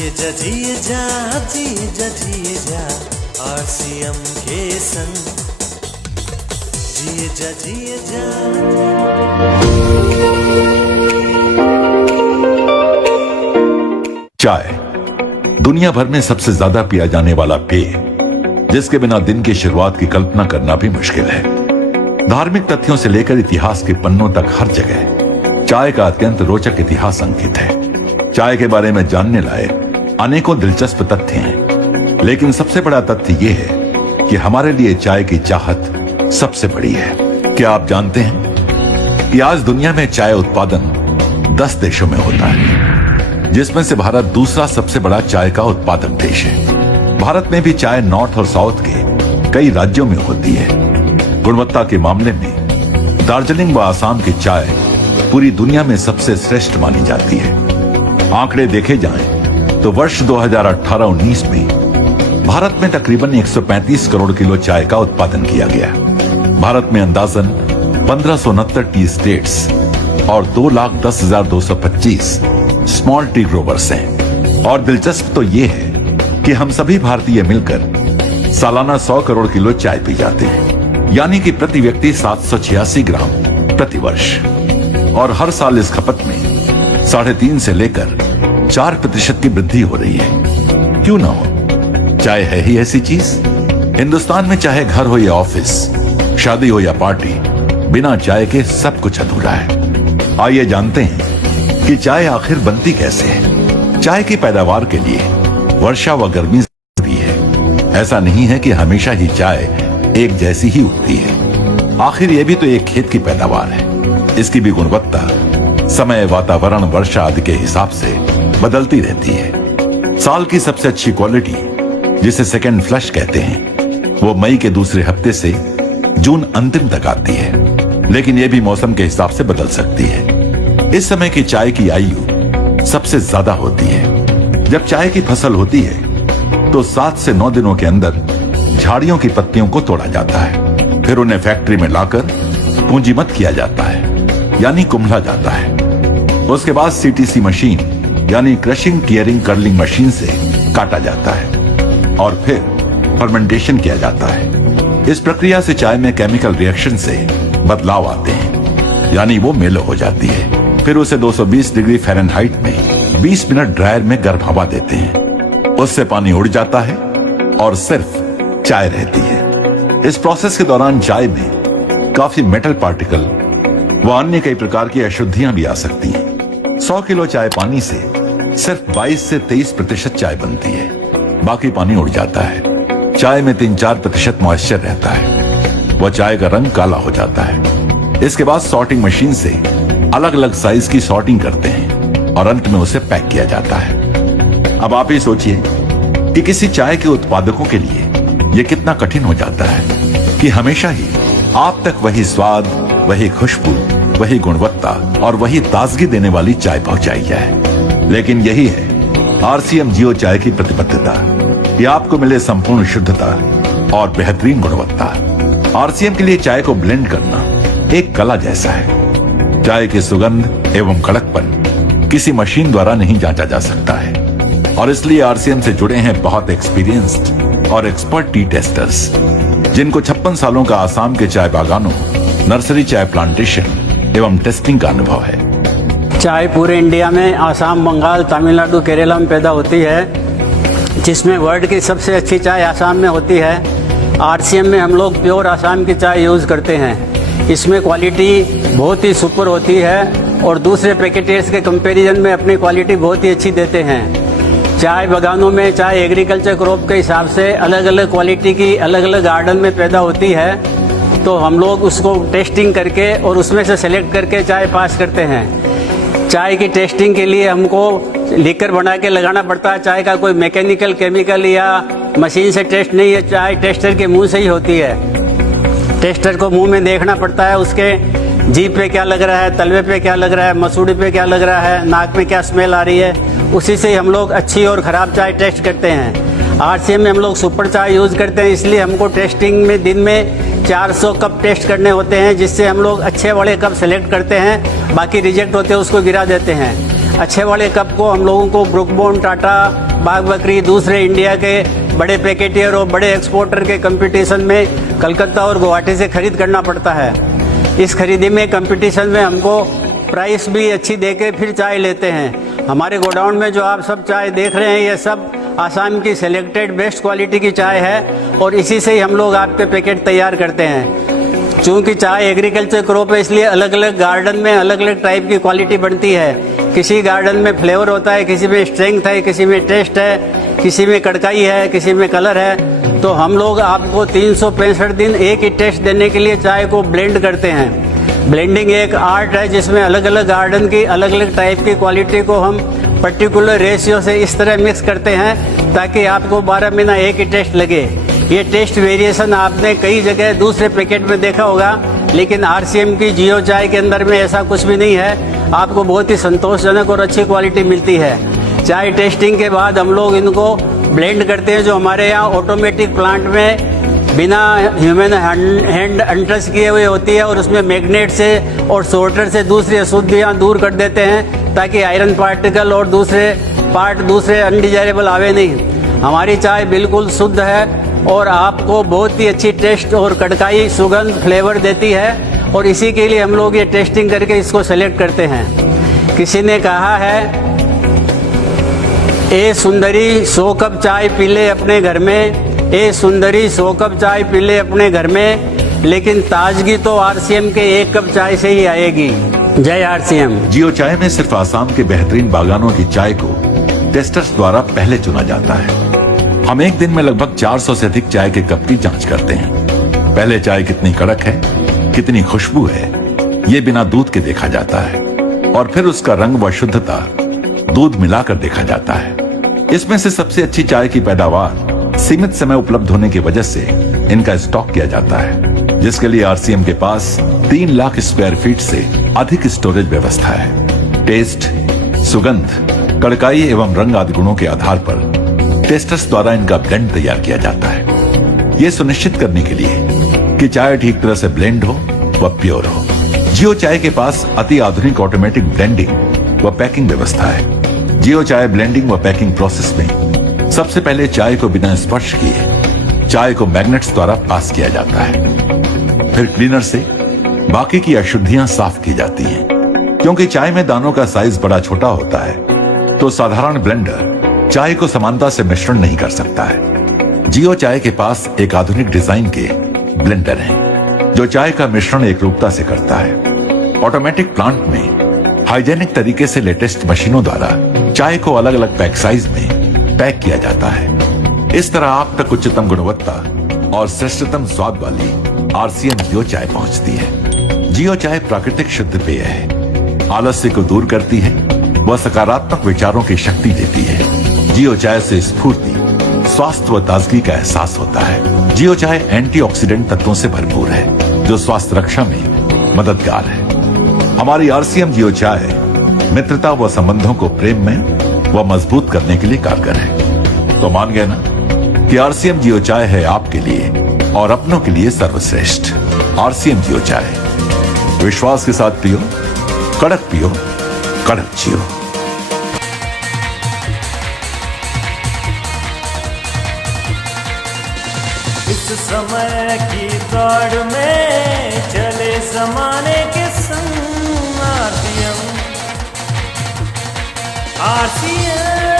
जिए जा आरसीएम के संग जिए जा। चाय दुनिया भर में सबसे ज्यादा पिया जाने वाला पेय, जिसके बिना दिन की शुरुआत की कल्पना करना भी मुश्किल है। धार्मिक तथ्यों से लेकर इतिहास के पन्नों तक हर जगह चाय का अत्यंत रोचक इतिहास अंकित है। चाय के बारे में जानने लायक अनेकों दिलचस्प तथ्य हैं, लेकिन सबसे बड़ा तथ्य यह है कि हमारे लिए चाय की चाहत सबसे बड़ी है। क्या आप जानते हैं कि आज दुनिया में चाय उत्पादन 10 देशों में होता है, जिसमें से भारत दूसरा सबसे बड़ा चाय का उत्पादक देश है। भारत में भी चाय नॉर्थ और साउथ के कई राज्यों में होती है। गुणवत्ता के मामले में दार्जिलिंग व आसाम की चाय पूरी दुनिया में सबसे श्रेष्ठ मानी जाती है। आंकड़े देखे जाएं तो वर्ष 2018-19 में भारत में तकरीबन 135 करोड़ किलो चाय का उत्पादन किया गया। भारत में अंदाजन 1569 टी स्टेट्स और 2,10,225 स्मॉल टी ग्रोवर्स हैं। और दिलचस्प तो ये है कि हम सभी भारतीय मिलकर सालाना 100 करोड़ किलो चाय पी जाते हैं, यानी कि प्रति व्यक्ति 786 ग्राम प्रति वर्ष। और हर साल इस खपत में 3.5 से लेकर 4% की वृद्धि हो रही है। क्यों ना हो, चाय है ही ऐसी चीज। हिंदुस्तान में चाहे घर हो या ऑफिस, शादी हो या पार्टी, बिना चाय के सब कुछ अधूरा है। आइए जानते हैं कि चाय आखिर बनती कैसे है। चाय की पैदावार के लिए वर्षा व गर्मी जरूरी है। ऐसा नहीं है कि हमेशा ही चाय एक जैसी ही उगती है। आखिर ये भी तो एक खेत की पैदावार है। इसकी भी गुणवत्ता समय, वातावरण, वर्षा आदि के हिसाब से बदलती रहती है। साल की सबसे अच्छी क्वालिटी, जिसे सेकेंड फ्लश कहते हैं, वो मई के दूसरे हफ्ते से जून अंतिम तक आती है, लेकिन ये भी मौसम के हिसाब से बदल सकती है। इस समय की चाय की आयु सबसे ज्यादा होती है। जब चाय की फसल होती है तो 7 से 9 दिनों के अंदर झाड़ियों की पत्तियों को तोड़ा जाता है। फिर उन्हें फैक्ट्री में लाकर पूंजीमत किया जाता है, यानी कुम्हला जाता है। उसके बाद सीटीसी मशीन यानी क्रशिंग, टियरिंग, कर्लिंग मशीन से काटा जाता है और फिर फर्मेंटेशन किया जाता है। इस प्रक्रिया से चाय में केमिकल रिएक्शन से बदलाव आते हैं, यानी वो मेलो हो जाती है। फिर उसे 220 डिग्री फ़ारेनहाइट में 20 मिनट ड्रायर में गर्म हवा देते हैं। उससे पानी उड़ जाता है और सिर्फ चाय रहती है। इस प्रोसेस के दौरान चाय में काफी मेटल पार्टिकल व अन्य कई प्रकार की अशुद्धियां भी आ सकती हैं। 100 किलो चाय पानी से सिर्फ 22 से 23% चाय बनती है, बाकी पानी उड़ जाता है। चाय में 3-4% मॉइस्चर रहता है। वह चाय का रंग काला हो जाता है। इसके बाद सॉर्टिंग मशीन से अलग अलग साइज की सॉर्टिंग करते हैं और अंत में उसे पैक किया जाता है। अब आप ही सोचिए कि किसी चाय के उत्पादकों के लिए यह कितना कठिन हो जाता है कि हमेशा ही आप तक वही स्वाद, वही खुशबू, वही गुणवत्ता और वही ताजगी देने वाली चाय पहुंचाई जाए। लेकिन यही है आरसीएम जियो चाय की प्रतिबद्धता कि आपको मिले संपूर्ण शुद्धता और बेहतरीन गुणवत्ता। आरसीएम के लिए चाय को ब्लेंड करना एक कला जैसा है। चाय की सुगंध एवं कड़कपन किसी मशीन द्वारा नहीं जांचा जा सकता है, और इसलिए आरसीएम से जुड़े हैं बहुत एक्सपीरियंस्ड और एक्सपर्ट टी टेस्टर्स, जिनको 56 सालों का आसाम के चाय बागानों, नर्सरी चाय प्लांटेशन एवं टेस्टिंग का अनुभव है। चाय पूरे इंडिया में आसाम, बंगाल, तमिलनाडु, केरला में पैदा होती है, जिसमें वर्ल्ड की सबसे अच्छी चाय आसाम में होती है। आरसीएम में हम लोग प्योर आसाम की चाय यूज़ करते हैं। इसमें क्वालिटी बहुत ही सुपर होती है और दूसरे पैकेटर्स के कंपैरिजन में अपनी क्वालिटी बहुत ही अच्छी देते हैं। चाय बागानों में चाय एग्रीकल्चर क्रॉप के हिसाब से अलग अलग क्वालिटी की अलग अलग गार्डन में पैदा होती है, तो हम लोग उसको टेस्टिंग करके और उसमें से सेलेक्ट करके चाय पास करते हैं। चाय की टेस्टिंग के लिए हमको लीकर बना के लगाना पड़ता है। चाय का कोई मैकेनिकल, केमिकल या मशीन से टेस्ट नहीं है, चाय टेस्टर के मुंह से ही होती है। टेस्टर को मुंह में देखना पड़ता है, उसके जीभ पे क्या लग रहा है, तलवे पे क्या लग रहा है, मसूड़ी पे क्या लग रहा है, नाक में क्या स्मेल आ रही है, उसी से हम लोग अच्छी और ख़राब चाय टेस्ट करते हैं। आरसीएम में हम लोग सुपर चाय यूज़ करते हैं, इसलिए हमको टेस्टिंग में दिन में 400 कप टेस्ट करने होते हैं, जिससे हम लोग अच्छे वाले कप सेलेक्ट करते हैं, बाकी रिजेक्ट होते हैं उसको गिरा देते हैं। अच्छे वाले कप को हम लोगों को ब्रुक बॉन्ड, टाटा, बाग बकरी, दूसरे इंडिया के बड़े पैकेटियर और बड़े एक्सपोर्टर के कंपटीशन में कलकत्ता और गुवाहाटी से खरीद करना पड़ता है। इस खरीदी में कंपटीशन में हमको प्राइस भी अच्छी देके फिर चाय लेते हैं। हमारे गोडाउन में जो आप सब चाय देख रहे हैं ये सब आसाम की सेलेक्टेड बेस्ट क्वालिटी की चाय है और इसी से ही हम लोग आपके पैकेट तैयार करते हैं। चूँकि चाय एग्रीकल्चर क्रॉप है इसलिए अलग अलग गार्डन में अलग अलग टाइप की क्वालिटी बनती है। किसी गार्डन में फ्लेवर होता है, किसी में स्ट्रेंथ है, किसी में टेस्ट है, किसी में कड़काई है, किसी में कलर है। तो हम लोग आपको 365 दिन एक ही टेस्ट देने के लिए चाय को ब्लेंड करते हैं। ब्लेंडिंग एक आर्ट है जिसमें अलग अलग गार्डन की अलग अलग टाइप की क्वालिटी को हम पर्टिकुलर रेशियो से इस तरह मिक्स करते हैं ताकि आपको 12 महीना एक ही टेस्ट लगे। ये टेस्ट वेरिएशन आपने कई जगह दूसरे पैकेट में देखा होगा, लेकिन आरसीएम की जियो चाय के अंदर में ऐसा कुछ भी नहीं है। आपको बहुत ही संतोषजनक और अच्छी क्वालिटी मिलती है। चाय टेस्टिंग के बाद हम लोग इनको ब्लेंड करते हैं, जो हमारे यहाँ ऑटोमेटिक प्लांट में बिना ह्यूमन हैंड अनटच किए हुए होती है और उसमें मैग्नेट से और सोर्टर से दूसरी अशुद्धियाँ दूर कर देते हैं ताकि आयरन पार्टिकल और दूसरे अनडिजायरेबल आवे नहीं। हमारी चाय बिल्कुल शुद्ध है और आपको बहुत ही अच्छी टेस्ट और कड़काई, सुगंध, फ्लेवर देती है और इसी के लिए हम लोग ये टेस्टिंग करके इसको सेलेक्ट करते हैं। किसी ने कहा है ए सुंदरी 100 कप चाय पी ले अपने घर में, ए सुंदरी 100 कप चाय पी ले अपने घर में, लेकिन ताजगी तो आरसीएम के 1 कप चाय से ही आएगी। जय आरसीएम। जियो चाय में सिर्फ आसाम के बेहतरीन बागानों की चाय को टेस्टर्स द्वारा पहले चुना जाता है। हम एक दिन में लगभग 400 से अधिक चाय के कप की जांच करते हैं। पहले चाय कितनी कड़क है, कितनी खुशबू है, ये बिना दूध के देखा जाता है और फिर उसका रंग व शुद्धता दूध मिलाकर देखा जाता है। इसमें से सबसे अच्छी चाय की पैदावार सीमित समय उपलब्ध होने की वजह से इनका स्टॉक किया जाता है, जिसके लिए आरसीएम के पास 3 लाख स्क्वायर फीट से अधिक स्टोरेज व्यवस्था है। टेस्ट, सुगंध, कड़काई एवं रंग आदि गुणों के आधार पर टेस्टर्स द्वारा इनका ब्लेंड तैयार किया जाता है, ये सुनिश्चित करने के लिए कि चाय ठीक तरह से ब्लेंड हो व प्योर हो। जियो चाय के पास अति आधुनिक ऑटोमेटिक ब्लेंडिंग व पैकिंग व्यवस्था है। जियो चाय ब्लेंडिंग व पैकिंग प्रोसेस में सबसे पहले चाय को बिना स्पर्श किए चाय को मैग्नेट्स द्वारा पास किया जाता है। फिर क्लीनर से बाकी की अशुद्धियां साफ की जाती हैं। क्योंकि चाय में दानों का साइज बड़ा छोटा होता है तो साधारण ब्लेंडर चाय को समानता से मिश्रण नहीं कर सकता है। जियो चाय के पास एक आधुनिक डिजाइन के ब्लेंडर हैं, जो चाय का मिश्रण एक रूपता से करता है। ऑटोमेटिक प्लांट में हाइजेनिक तरीके से लेटेस्ट मशीनों द्वारा चाय को अलग अलग पैक साइज में पैक किया जाता है। इस तरह आप तक उच्चतम गुणवत्ता और श्रेष्ठतम स्वाद वाली आरसीएम जियो चाय पहुंचती है। जियो चाय प्राकृतिक शुद्ध पेय है, आलस्य को दूर करती है व सकारात्मक विचारों की शक्ति देती है। जियो चाय से स्फूर्ति, स्वास्थ्य व ताजगी का एहसास होता है। जियो चाय एंटीऑक्सीडेंट तत्वों से भरपूर है, जो स्वास्थ्य रक्षा में मददगार है। हमारी आरसीएम जियो चाय मित्रता व संबंधों को प्रेम में व मजबूत करने के लिए कारगर है। तो मान गए ना कि आरसीएम जियो चाय है आपके लिए और अपनों के लिए सर्वश्रेष्ठ। आरसीएम जियो चाय विश्वास के साथ पियो, कड़क पियो, कड़क जियो। इस समय की दौड़ में चले जमाने के संग आरसीएम।